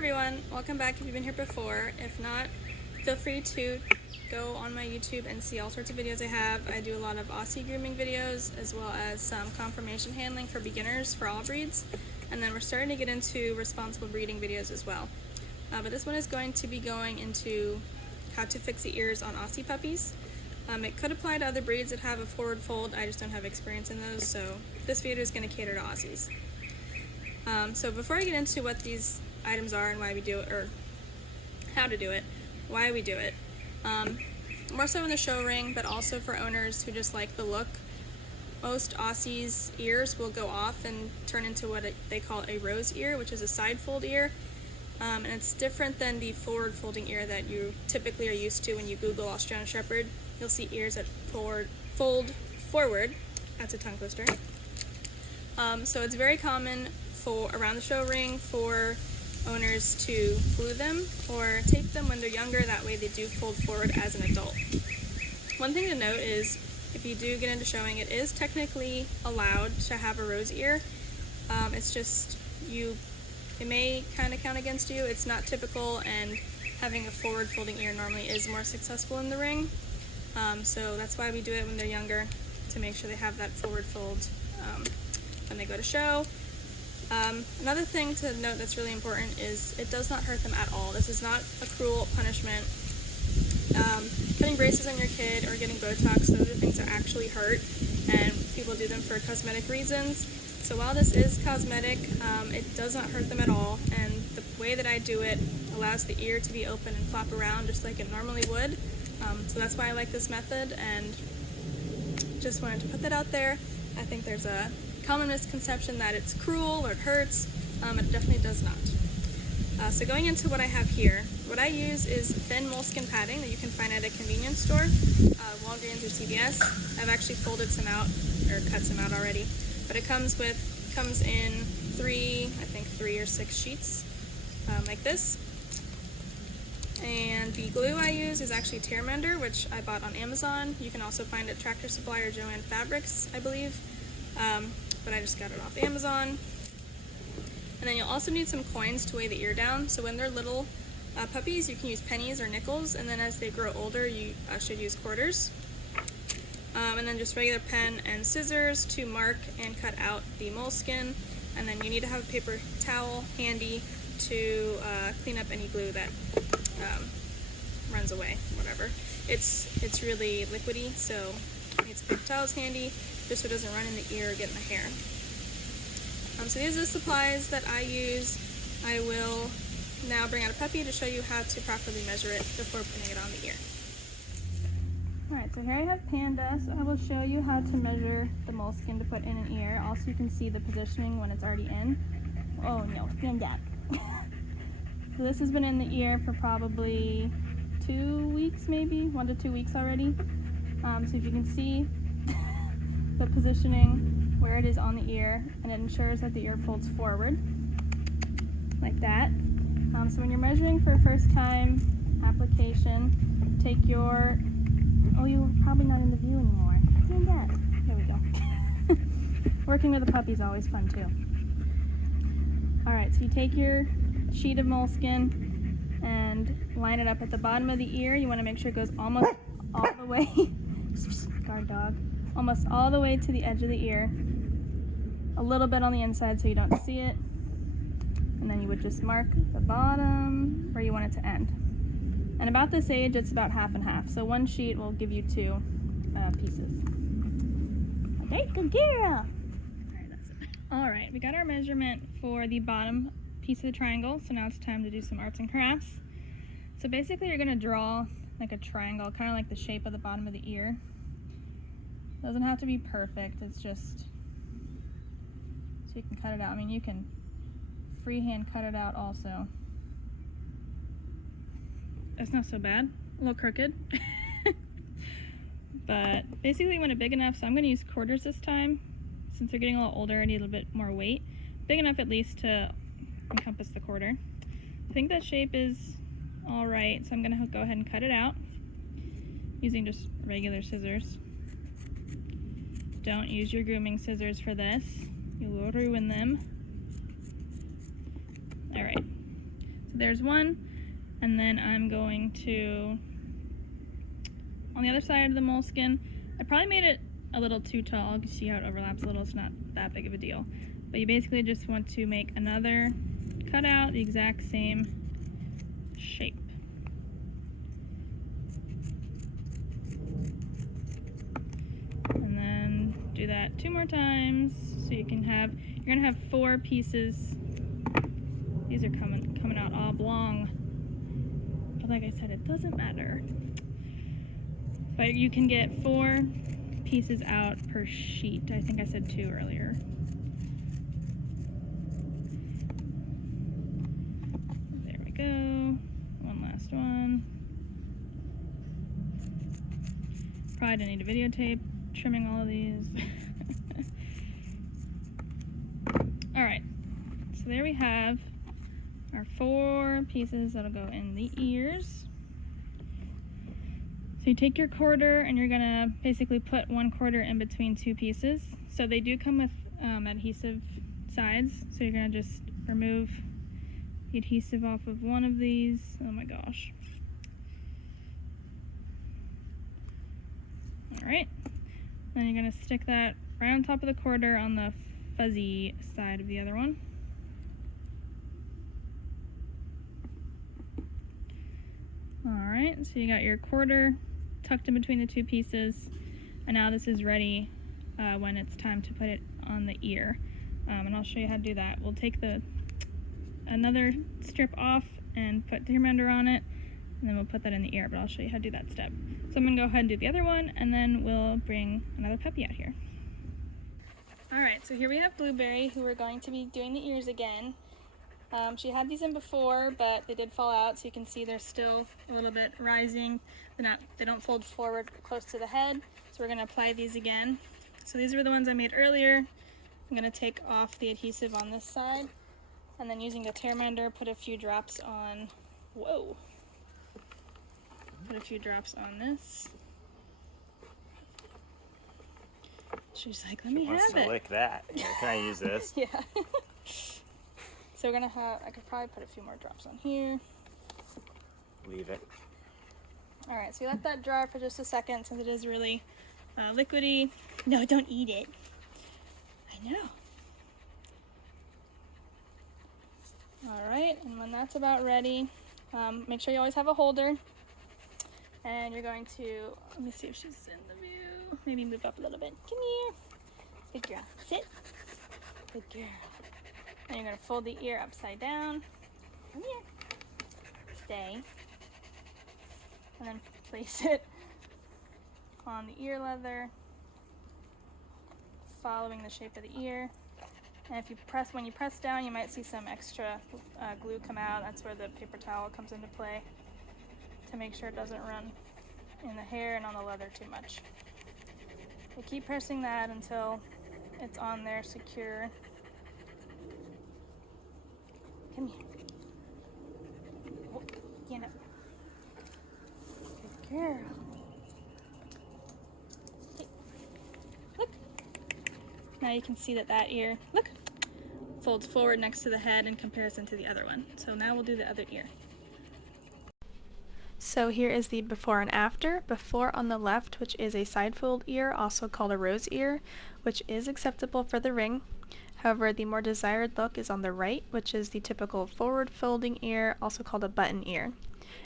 everyone, welcome back if you've been here before. If not, feel free to go on my YouTube and see all sorts of videos I have. I do a lot of Aussie grooming videos as well as some conformation handling for beginners for all breeds. And then we're starting to get into responsible breeding videos as well. But this one is going to be going into how to fix the ears on Aussie puppies. It could apply to other breeds that have a forward fold. I just don't have experience in those, so this video is going to cater to Aussies. So before I get into what these items are and why we do it, or how to do it, why we do it, more so in the show ring, but also for owners who just like the look. Most Aussies' ears will go off and turn into what they call a rose ear, which is a side fold ear. And it's different than the forward folding ear that you typically are used to when you Google Australian Shepherd. You'll see ears that fold forward. That's a tongue twister. So it's very common for around the show ring for owners to glue them or tape them when they're younger. That way they do fold forward as an adult. One thing to note is if you do get into showing, it is technically allowed to have a rose ear. It's just it may kind of count against you. It's not typical, and having a forward folding ear normally is more successful in the ring. So that's why we do it when they're younger, to make sure they have that forward fold when they go to show. Another thing to note that's really important is it does not hurt them at all. This is not a cruel punishment. Putting braces on your kid or getting Botox, those are things that actually hurt, and people do them for cosmetic reasons. So while this is cosmetic, it does not hurt them at all, and the way that I do it allows the ear to be open and flap around just like it normally would. So that's why I like this method, and just wanted to put that out there. I think there's a common misconception that it's cruel or it hurts. It definitely does not. So going into what I have here, what I use is thin moleskin padding that you can find at a convenience store, Walgreens or CVS. I've actually folded some out, or cut some out already, but it comes in three or six sheets, like this. And the glue I use is actually Tear Mender, which I bought on Amazon. You can also find it at Tractor Supply or Joann Fabrics, I believe. But I just got it off Amazon. And then you'll also need some coins to weigh the ear down. So when they're little puppies, you can use pennies or nickels, and then as they grow older, you should use quarters. And then just regular pen and scissors to mark and cut out the moleskin. And then you need to have a paper towel handy to clean up any glue that runs away, whatever. It's really liquidy, so it's paper towels handy, just so it doesn't run in the ear or get in the hair. So these are the supplies that I use. I will now bring out a puppy to show you how to properly measure it before putting it on the ear. Alright, so here I have Panda, so I will show you how to measure the moleskin to put in an ear. Also, you can see the positioning when it's already in. Oh no, stand up. So this has been in the ear for probably 2 weeks, maybe 1 to 2 weeks already. So if you can see the positioning where it is on the ear, and it ensures that the ear folds forward like that. So when you're measuring for a first time application, take your, oh, you're probably not in the view anymore. Stand up. There we go. Working with a puppy is always fun too. Alright, so you take your sheet of moleskin and line it up at the bottom of the ear. You want to make sure it goes almost all the way, guard dog, almost all the way to the edge of the ear. A little bit on the inside so you don't see it. And then you would just mark the bottom where you want it to end. And about this age, it's about half and half. So one sheet will give you 2 pieces. Okay, good girl. All right, that's it. All right, we got our measurement for the bottom piece of the triangle. So now it's time to do some arts and crafts. So basically you're gonna draw like a triangle, kind of like the shape of the bottom of the ear. Doesn't have to be perfect, it's just so you can cut it out. I mean, you can freehand cut it out also. It's not so bad, a little crooked. But basically you want it big enough, so I'm going to use quarters this time. Since they're getting a little older, I need a little bit more weight. Big enough at least to encompass the quarter. I think that shape is alright, so I'm going to go ahead and cut it out using just regular scissors. Don't use your grooming scissors for this. You will ruin them. Alright, So there's one, and then I'm going to, on the other side of the moleskin, I probably made it a little too tall. You can see how it overlaps a little. It's not that big of a deal. But you basically just want to make another cutout the exact same shape. And then do that 2 more times, so you can have, you're gonna have 4 pieces. These are coming out oblong, but like I said, it doesn't matter. But you can get 4 pieces out per sheet. I think I said 2 earlier. There we go. One last one. Probably didn't need a videotape trimming all of these. Alright, so there we have our 4 pieces that'll go in the ears. So you take your quarter and you're gonna basically put 1/4 in between 2 pieces. So they do come with adhesive sides, so you're gonna just remove the adhesive off of one of these. Oh my gosh. Alright, then you're gonna stick that right on top of the quarter on the fuzzy side of the other one. Alright, so you got your quarter tucked in between the 2 pieces, and now this is ready when it's time to put it on the ear. And I'll show you how to do that. We'll take another strip off and put the mender on it, and then we'll put that in the ear, but I'll show you how to do that step. So I'm going to go ahead and do the other one, and then we'll bring another puppy out here. Alright, so here we have Blueberry, who we're going to be doing the ears again. She had these in before, but they did fall out, so you can see they're still a little bit rising. They don't fold forward close to the head, so we're going to apply these again. So these were the ones I made earlier. I'm going to take off the adhesive on this side, and then using the tear mender, put a few drops on, whoa, put a few drops on this. She's like, let me have it. She wants to lick that. Yeah, can I use this? Yeah. So we're gonna have, I could probably put a few more drops on here. Leave it. Alright, so you let that dry for just a second since it is really liquidy. No, don't eat it. I know. Alright, and when that's about ready, make sure you always have a holder. And you're going to, let me see if she's in the view. Maybe move up a little bit. Come here. Good girl. Sit. Good girl. And you're going to fold the ear upside down. Come here. Stay. And then place it on the ear leather, following the shape of the ear. And if you press, when you press down, you might see some extra glue come out. That's where the paper towel comes into play, to make sure it doesn't run in the hair and on the leather too much. You keep pressing that until it's on there secure. Come here. Oh, get up. Good girl. Hey. Look. Now you can see that ear, look, folds forward next to the head in comparison to the other one. So now we'll do the other ear. So here is the before and after. Before on the left, which is a side fold ear, also called a rose ear, which is acceptable for the ring. However, the more desired look is on the right, which is the typical forward folding ear, also called a button ear.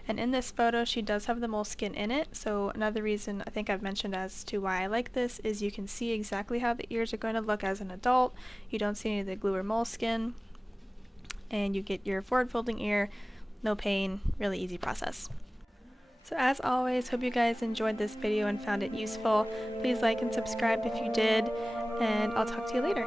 And in this photo, she does have the moleskin in it, so another reason I think I've mentioned as to why I like this is you can see exactly how the ears are going to look as an adult. You don't see any of the glue or moleskin, and you get your forward folding ear, no pain, really easy process. So as always, hope you guys enjoyed this video and found it useful. Please like and subscribe if you did, and I'll talk to you later.